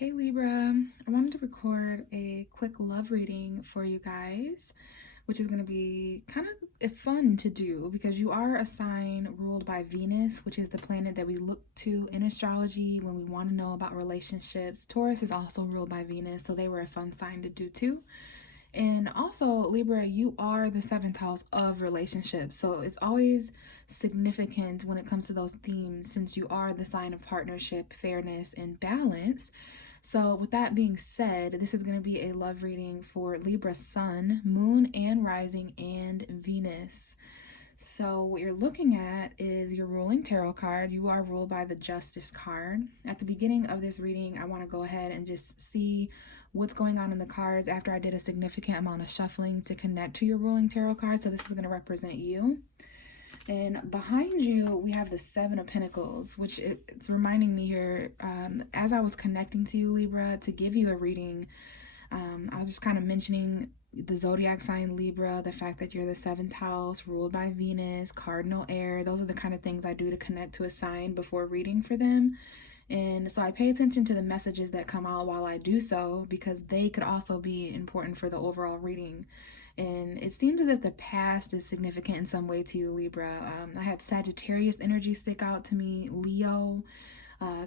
Hey Libra, I wanted to record a quick love reading for you guys, which is going to be kind of fun to do because you are a sign ruled by Venus, which is the planet that we look to in astrology when we want to know about relationships. Taurus is also ruled by Venus, so they were a fun sign to do too. And also, Libra, you are the seventh house of relationships. So it's always significant when it comes to those themes since you are the sign of partnership, fairness, and balance. So, with that being said, this is going to be a love reading for Libra Sun, Moon, and Rising, and Venus. So, what you're looking at is your ruling tarot card. You are ruled by the Justice card. At the beginning of this reading, I want to go ahead and just see what's going on in the cards after I did a significant amount of shuffling to connect to your ruling tarot card. So, this is going to represent you. And behind you, we have the Seven of Pentacles, which it's reminding me here as I was connecting to you, Libra, to give you a reading. I was just kind of mentioning the zodiac sign Libra, the fact that you're the seventh house, ruled by Venus, cardinal air. Those are the kind of things I do to connect to a sign before reading for them. And so I pay attention to the messages that come out while I do so because they could also be important for the overall reading. And it seems as if the past is significant in some way to you, Libra. I had Sagittarius energy stick out to me, Leo,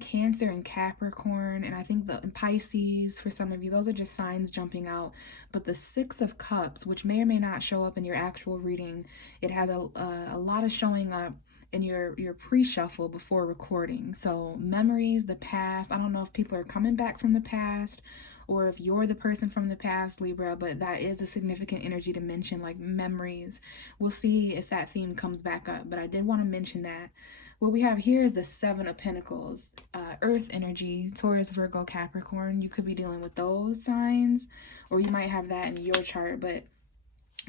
Cancer, and Capricorn, and I think the Pisces for some of you. Those are just signs jumping out. But the Six of Cups, which may or may not show up in your actual reading, it has a lot of showing up in your pre-shuffle before recording. So memories, the past. I don't know if people are coming back from the past or if you're the person from the past, Libra, but that is a significant energy to mention, like memories. We'll see if that theme comes back up, but I did want to mention that. What we have here is the Seven of Pentacles, Earth energy, Taurus, Virgo, Capricorn. You could be dealing with those signs, or you might have that in your chart, but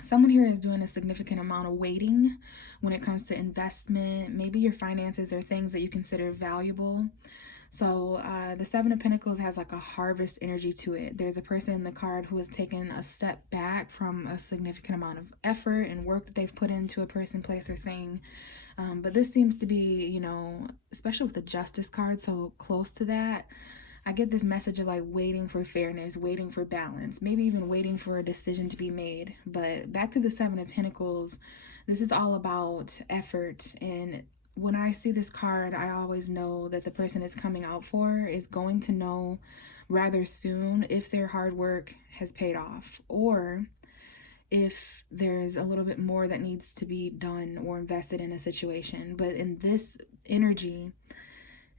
someone here is doing a significant amount of waiting when it comes to investment. Maybe your finances are things that you consider valuable. So the Seven of Pentacles has like a harvest energy to it. There's a person in the card who has taken a step back from a significant amount of effort and work that they've put into a person, place, or thing. But this seems to be, especially with the Justice card so close to that, I get this message of like waiting for fairness, waiting for balance, maybe even waiting for a decision to be made. But back to the Seven of Pentacles, this is all about effort. And when I see this card, I always know that the person it's coming out for is going to know rather soon if their hard work has paid off or if there's a little bit more that needs to be done or invested in a situation. But in this energy,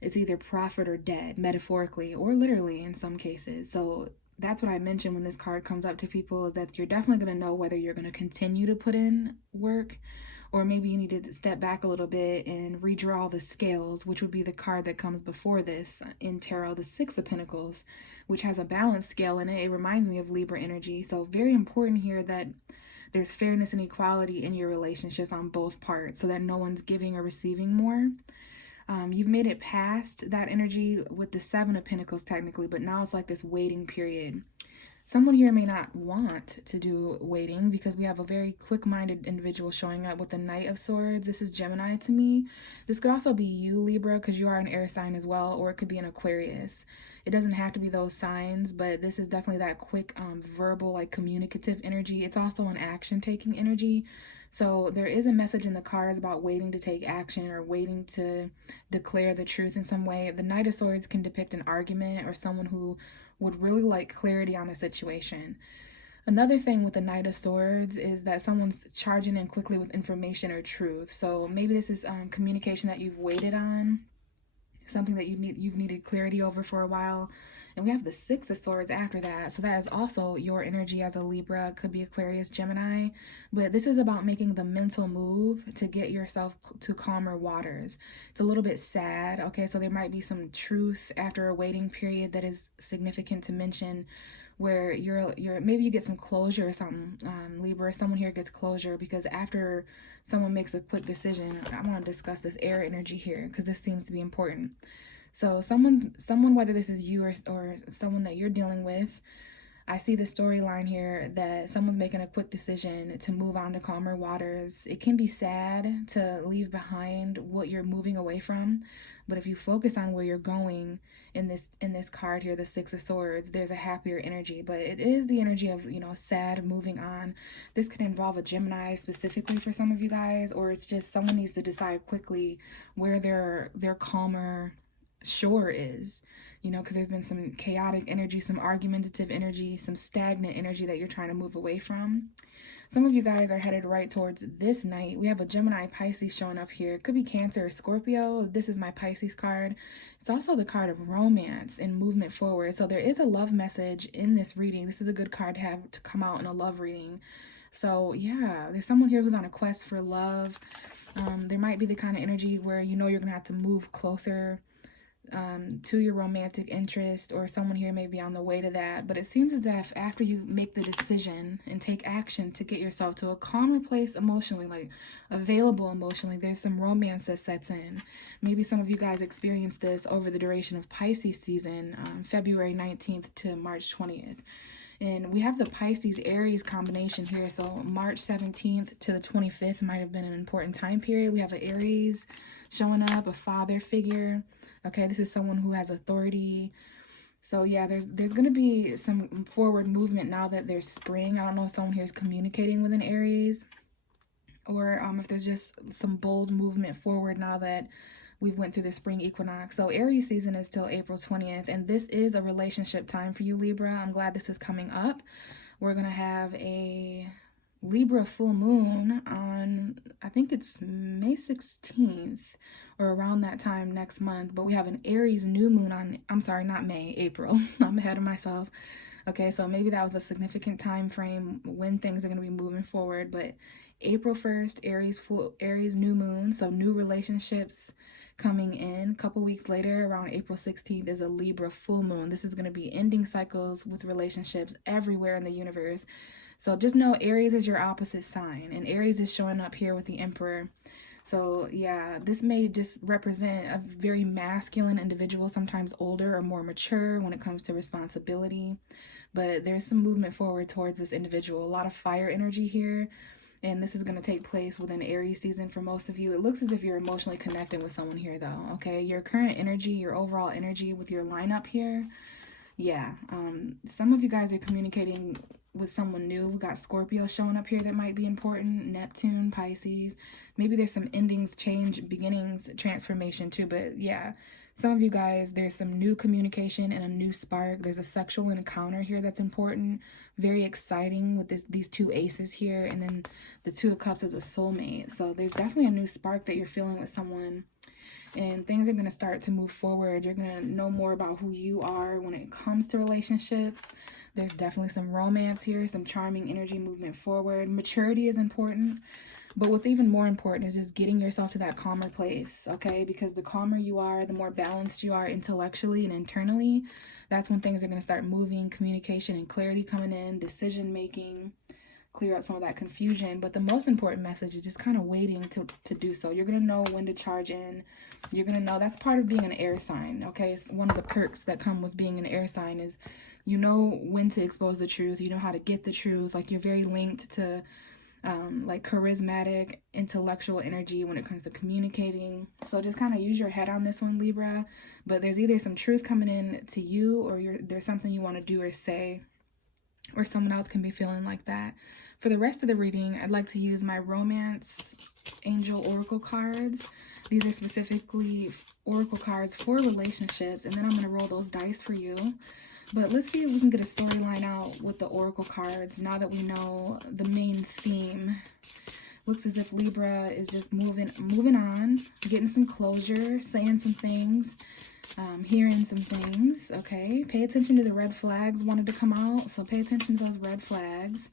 it's either profit or dead, metaphorically or literally in some cases. So that's what I mentioned when this card comes up to people, is that you're definitely going to know whether you're going to continue to put in work or maybe you need to step back a little bit and redraw the scales, which would be the card that comes before this in tarot, the Six of Pentacles, which has a balance scale in it. It reminds me of Libra energy. So very important here that there's fairness and equality in your relationships on both parts so that no one's giving or receiving more. You've made it past that energy with the Seven of Pentacles technically, but now it's like this waiting period. Someone here may not want to do waiting because we have a very quick-minded individual showing up with the Knight of Swords. This is Gemini to me. This could also be you, Libra, because you are an air sign as well, or it could be an Aquarius. It doesn't have to be those signs, but this is definitely that quick, verbal, like communicative energy. It's also an action-taking energy. So there is a message in the cards about waiting to take action or waiting to declare the truth in some way. The Knight of Swords can depict an argument or someone who would really like clarity on a situation. Another thing with the Knight of Swords is that someone's charging in quickly with information or truth. So maybe this is communication that you've waited on, something that you've needed clarity over for a while. And we have the Six of Swords after that. So that is also your energy as a Libra. Could be Aquarius, Gemini. But this is about making the mental move to get yourself to calmer waters. It's a little bit sad. Okay, so there might be some truth after a waiting period that is significant to mention, where you're maybe you get some closure or something, Libra. Someone here gets closure because after someone makes a quick decision, I want to discuss this air energy here because this seems to be important. So someone, whether this is you or someone that you're dealing with, I see the storyline here that someone's making a quick decision to move on to calmer waters. It can be sad to leave behind what you're moving away from, But if you focus on where you're going in this card here, the Six of Swords, there's a happier energy. But it is the energy of, you know, sad, moving on. This could involve a Gemini specifically for some of you guys, or it's just someone needs to decide quickly where their calmer shore is, you know, because there's been some chaotic energy, some argumentative energy, some stagnant energy that you're trying to move away from. Some of you guys are headed right towards this night. We have a Gemini Pisces showing up here. It could be Cancer or Scorpio. This is my Pisces card. It's also the card of romance and movement forward. So there is a love message in this reading. This is a good card to have to come out in a love reading. So yeah, there's someone here who's on a quest for love. There might be the kind of energy where you know you're gonna have to move closer to your romantic interest, or someone here may be on the way to that. But it seems as if after you make the decision and take action to get yourself to a calmer place emotionally, like available emotionally, there's some romance that sets in. Maybe some of you guys experienced this over the duration of Pisces season, February 19th to March 20th. And we have the Pisces-Aries combination here. So March 17th to the 25th might have been an important time period. We have an Aries showing up, a father figure. Okay, this is someone who has authority. So yeah, there's going to be some forward movement now that there's spring. I don't know if someone here is communicating with an Aries, or if there's just some bold movement forward now that we've went through the spring equinox. So Aries season is till April 20th, and this is a relationship time for you, Libra. I'm glad this is coming up. We're going to have a Libra full moon on, I think it's May 16th or around that time next month. But we have an Aries new moon on, I'm sorry, not May, April. I'm ahead of myself. Okay, so maybe that was a significant time frame when things are going to be moving forward. But April 1st, Aries new moon, so new relationships coming in. A couple weeks later, around April 16th, is a Libra full moon. This is going to be ending cycles with relationships everywhere in the universe. So just know Aries is your opposite sign, and Aries is showing up here with the Emperor. So yeah, this may just represent a very masculine individual, sometimes older or more mature when it comes to responsibility. But there's some movement forward towards this individual. A lot of fire energy here. And this is going to take place within Aries season for most of you. It looks as if you're emotionally connecting with someone here, though, okay? Your current energy, your overall energy with your lineup here, yeah. Some of you guys are communicating with someone new. We got Scorpio showing up here that might be important. Neptune, Pisces. Maybe there's some endings, change, beginnings, transformation too. But yeah, some of you guys, there's some new communication and a new spark. There's a sexual encounter here that's important. Very exciting with these two aces here. And then the Two of Cups is a soulmate. So there's definitely a new spark that you're feeling with someone. And things are going to start to move forward. You're going to know more about who you are when it comes to relationships. There's definitely some romance here, some charming energy movement forward. Maturity is important. But what's even more important is just getting yourself to that calmer place, okay? Because the calmer you are, the more balanced you are intellectually and internally, that's when things are going to start moving, communication and clarity coming in, decision making, clear out some of that confusion. But the most important message is just kind of waiting to do so. You're going to know when to charge in. You're going to know that's part of being an air sign, okay? It's one of the perks that come with being an air sign is you know when to expose the truth. You know how to get the truth. Like you're very linked to like charismatic, intellectual energy when it comes to communicating. So just kind of use your head on this one, Libra. But there's either some truth coming in to you, or there's something you want to do or say, or someone else can be feeling like that. For the rest of the reading, I'd like to use my Romance Angel Oracle cards. These are specifically Oracle cards for relationships, and then I'm going to roll those dice for you. But let's see if we can get a storyline out with the Oracle cards now that we know the main theme. Looks as if Libra is just moving on, getting some closure, saying some things, hearing some things, okay? Pay attention to the red flags wanted to come out, so pay attention to those red flags.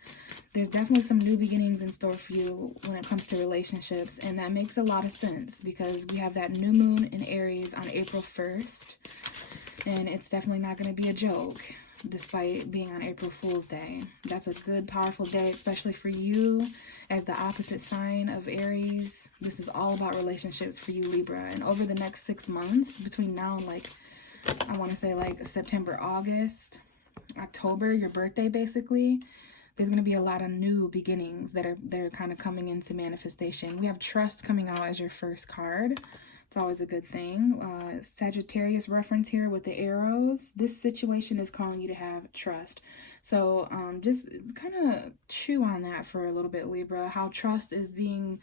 There's definitely some new beginnings in store for you when it comes to relationships, and that makes a lot of sense because we have that new moon in Aries on April 1st, and it's definitely not going to be a joke despite being on April Fool's Day. That's a good, powerful day, especially for you as the opposite sign of Aries. This is all about relationships for you, Libra. And over the next 6 months, between now and like, I want to say like September, August, October, your birthday basically, there's going to be a lot of new beginnings that are kind of coming into manifestation. We have trust coming out as your first card. It's always a good thing. Sagittarius reference here with the arrows. This situation is calling you to have trust. So just kind of chew on that for a little bit, Libra. How trust is being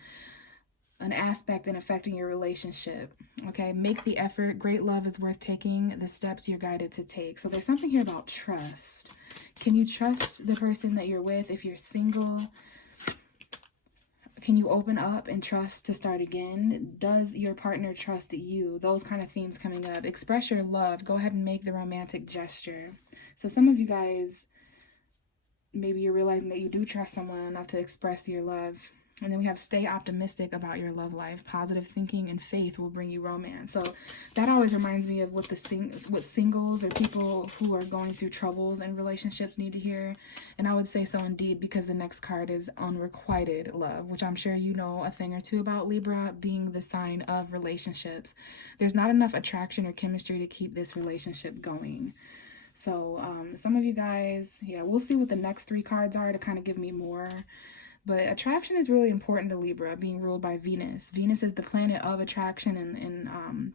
an aspect in affecting your relationship. Okay, make the effort. Great love is worth taking the steps you're guided to take. So there's something here about trust. Can you trust the person that you're with? If you're single, can you open up and trust to start again? Does your partner trust you? Those kind of themes coming up. Express your love. Go ahead and make the romantic gesture. So some of you guys, maybe you're realizing that you do trust someone enough to express your love. And then we have stay optimistic about your love life. Positive thinking and faith will bring you romance. So that always reminds me of what what singles or people who are going through troubles in relationships need to hear. And I would say so indeed, because the next card is unrequited love, which I'm sure you know a thing or two about, Libra, being the sign of relationships. There's not enough attraction or chemistry to keep this relationship going. So some of you guys, yeah, we'll see what the next 3 cards are to kind of give me more. But attraction is really important to Libra, being ruled by Venus. Venus is the planet of attraction and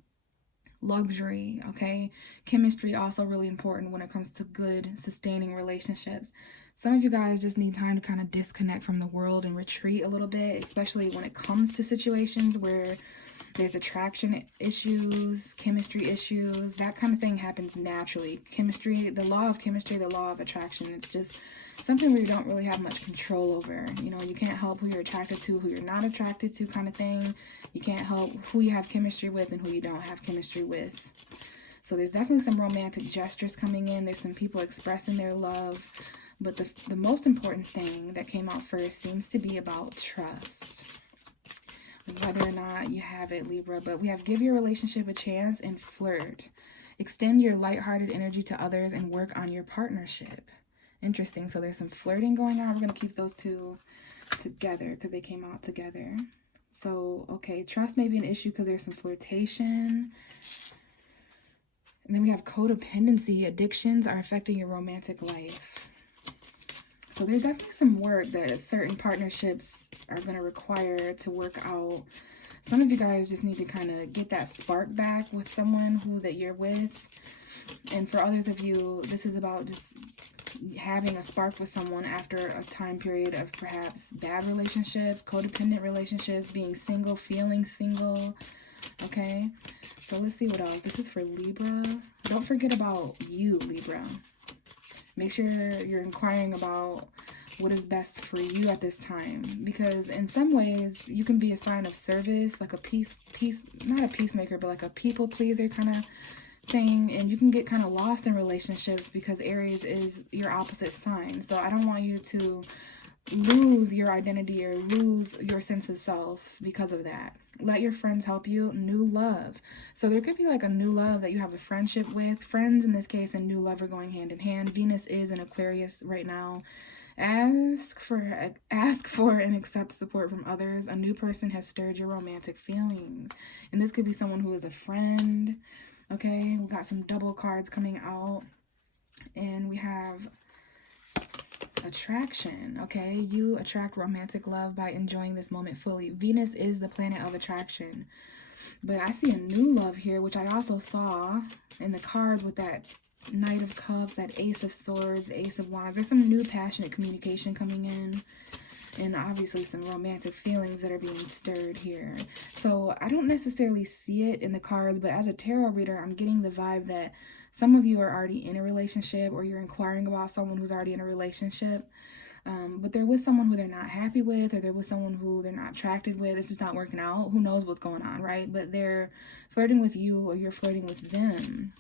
luxury, okay? Chemistry also really important when it comes to good, sustaining relationships. Some of you guys just need time to kind of disconnect from the world and retreat a little bit, especially when it comes to situations where there's attraction issues, chemistry issues. That kind of thing happens naturally. Chemistry, the law of chemistry, the law of attraction, it's just something where you don't really have much control over. You know, you can't help who you're attracted to, who you're not attracted to, kind of thing. You can't help who you have chemistry with and who you don't have chemistry with. So there's definitely some romantic gestures coming in. There's some people expressing their love. But the most important thing that came out first seems to be about trust. Whether or not you have it, Libra. But we have give your relationship a chance and flirt. Extend your lighthearted energy to others and work on your partnership. Interesting. So there's some flirting going on. We're going to keep those two together because they came out together. So, okay, trust may be an issue because there's some flirtation. And then we have codependency. Addictions are affecting your romantic life. So there's definitely some work that certain partnerships are going to require to work out. Some of you guys just need to kind of get that spark back with someone that you're with. And for others of you, this is about just having a spark with someone after a time period of perhaps bad relationships, codependent relationships, being single, feeling single. Okay, so let's see what else. This is for Libra. Don't forget about you, Libra. Make sure you're inquiring about what is best for you at this time, because in some ways you can be a sign of service, like a not a peacemaker, but like a people pleaser kind of thing, and you can get kind of lost in relationships because Aries is your opposite sign. So I don't want you to lose your identity or lose your sense of self because of that. Let your friends help you. New love. So there could be like a new love that you have a friendship with. Friends in this case and new love are going hand in hand. Venus is in Aquarius right now. Ask for and accept support from others. A new person has stirred your romantic feelings. And this could be someone who is a friend. Okay, we got some double cards coming out. And we have attraction. Okay, you attract romantic love by enjoying this moment fully. Venus is the planet of attraction. But I see a new love here, which I also saw in the cards with that Knight of Cups, that Ace of Swords, Ace of Wands. There's some new passionate communication coming in. And obviously some romantic feelings that are being stirred here. So I don't necessarily see it in the cards, but as a tarot reader, I'm getting the vibe that some of you are already in a relationship, or you're inquiring about someone who's already in a relationship. But they're with someone who they're not happy with, or they're with someone who they're not attracted with. It's just not working out. Who knows what's going on, right? But they're flirting with you, or you're flirting with them.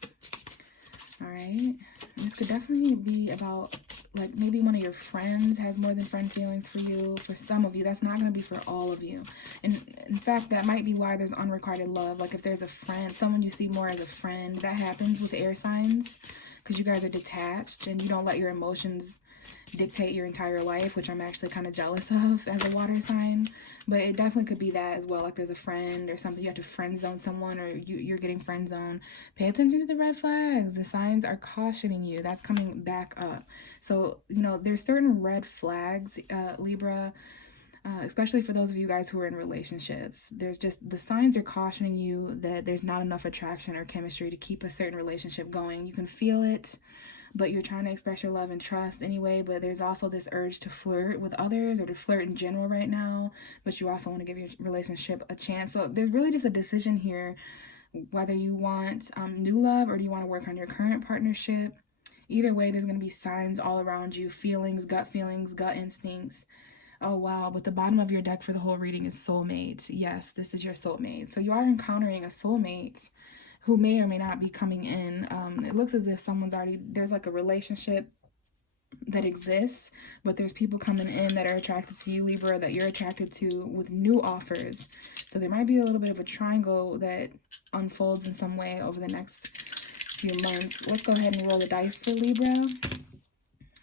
All right. This could definitely be about, like, maybe one of your friends has more than friend feelings for you. For some of you, that's not going to be for all of you. And in fact, that might be why there's unrequited love. Like if there's a friend, someone you see more as a friend, that happens with air signs because you guys are detached and you don't let your emotions dictate your entire life, which I'm actually kind of jealous of as a water sign. But it definitely could be that as well. Like there's a friend or something, you have to friend zone someone, or you're getting friend zoned. Pay attention to the red flags. The signs are cautioning you. That's coming back up. So, you know, there's certain red flags, Libra, especially for those of you guys who are in relationships. There's just, the signs are cautioning you that there's not enough attraction or chemistry to keep a certain relationship going. You can feel it, but you're trying to express your love and trust anyway. But there's also this urge to flirt with others or to flirt in general right now, but you also want to give your relationship a chance. So there's really just a decision here whether you want new love or do you want to work on your current partnership. Either way, there's going to be signs all around you, feelings, gut instincts. Oh, wow. But the bottom of your deck for the whole reading is soulmate. Yes, this is your soulmate. So you are encountering a soulmate who may or may not be coming in. It looks as if someone's already, there's like a relationship that exists, but there's people coming in that are attracted to you, Libra, that you're attracted to with new offers. So there might be a little bit of a triangle that unfolds in some way over the next few months. Let's go ahead and roll the dice for Libra.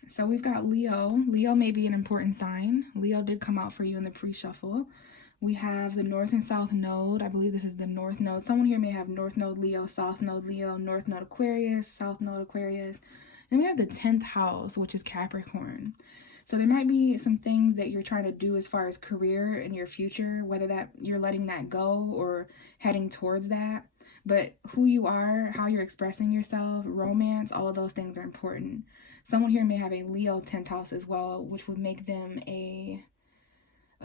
So we've got Leo. Leo may be an important sign. Leo did come out for you in the pre-shuffle. We have the North and South Node. I believe this is the North Node. Someone here may have North Node Leo, South Node Leo, North Node Aquarius, South Node Aquarius. And we have the 10th house, which is Capricorn. So there might be some things that you're trying to do as far as career in your future, whether that you're letting that go or heading towards that. But who you are, how you're expressing yourself, romance, all of those things are important. Someone here may have a Leo 10th house as well, which would make them a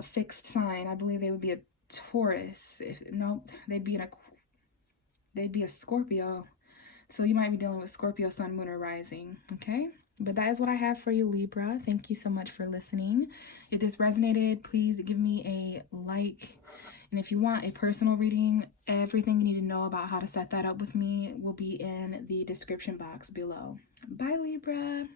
fixed sign. I believe they would be a Taurus. Nope, they'd be a Scorpio. So you might be dealing with Scorpio, Sun, Moon, or Rising. Okay? But that is what I have for you, Libra. Thank you so much for listening. If this resonated, please give me a like. And if you want a personal reading, everything you need to know about how to set that up with me will be in the description box below. Bye, Libra.